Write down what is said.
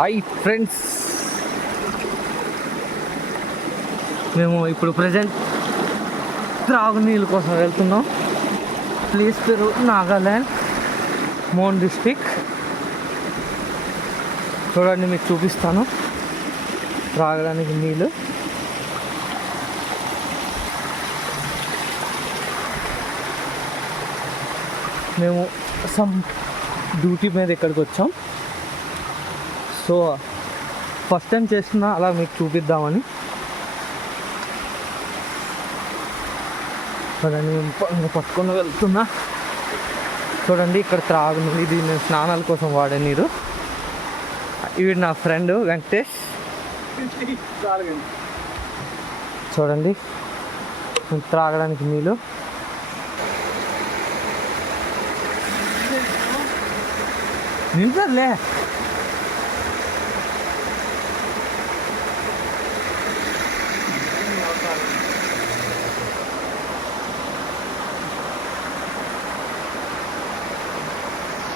Hi friends, మేము ఇప్పుడు present త్రాగునీళ్ళ కోసం వెళ్తున్నాం. ప్లేస్ పేరు నాగాల్యాండ్, మోన్ డిస్టిక్. చూడండి, మీకు చూపిస్తాను త్రాగడానికి నీళ్ళు. మేము సమ్ డ్యూటీ మీద ఇక్కడికి వచ్చాం. సో ఫస్ట్ టైం చేస్తున్నా, అలా మీకు చూపిద్దామని. చూడండి, నేను పట్టుకొని వెళ్తున్నా. చూడండి, ఇక్కడ త్రాగునీళ్ళు. ఇది నేను స్నానాల కోసం వాడే నీరు. ఇవి నా ఫ్రెండ్ వెంకటేష్. చూడండి, త్రాగడానికి నీళ్ళు. నింపర్లే